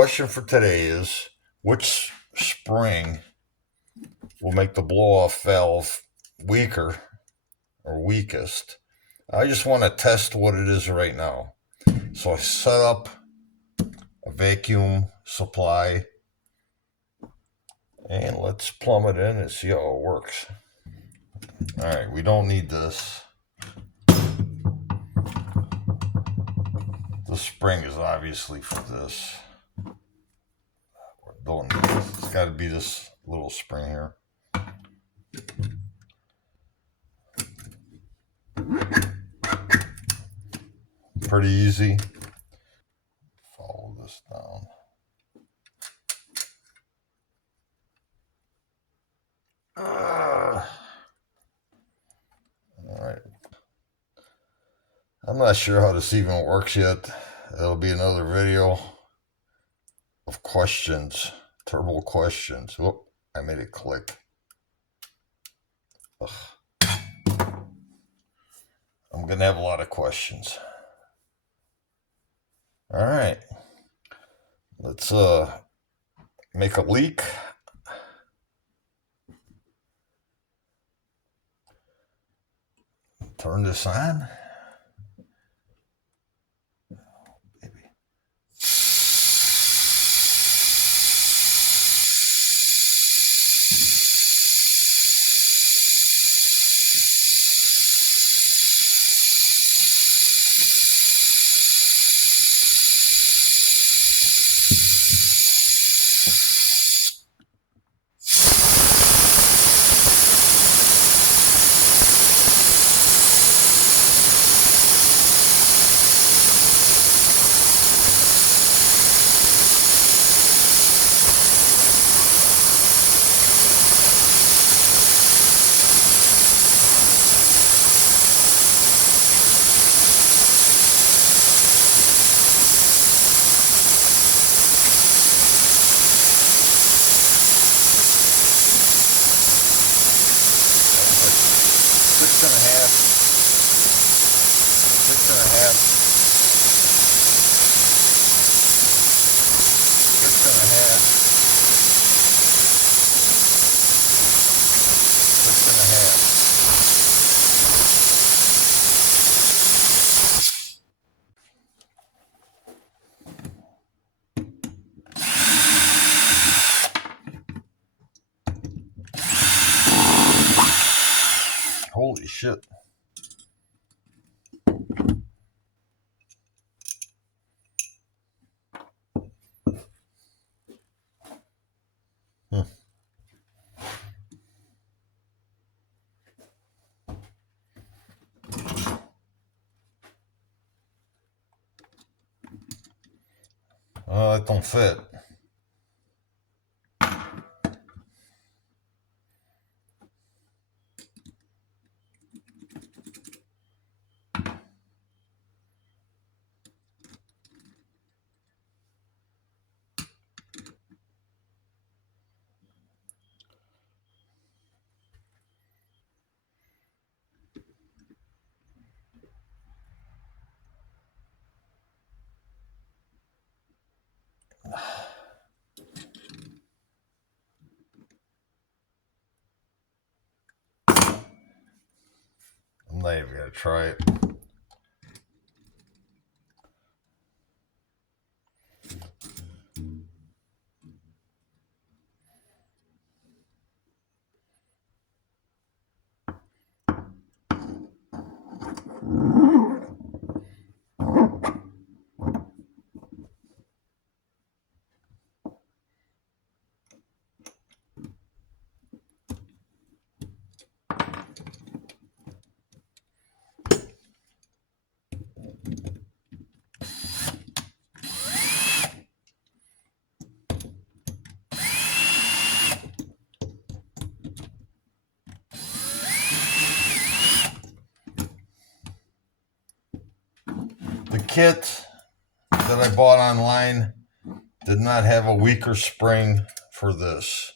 Question for today is, which spring will make the blow-off valve weaker or weakest? I just want to test what it is right now. So I set up a vacuum supply and let's plumb it in and see how it works. All right, we don't need this. The spring is obviously for this. Don't need this. It's got to be this little spring here. Pretty easy. Follow this down. All right. I'm not sure how this even works yet. That'll be another video of questions, turbo questions. Whoop, I made it click. Ugh. I'm gonna have a lot of questions. All right, let's make a leak. Turn this on. Six and a half. Six and a half. Six and a half. Six and a half. Holy shit. Oh, that don't fit. I'm not even gonna try it. The kit that I bought online did not have a weaker spring for this.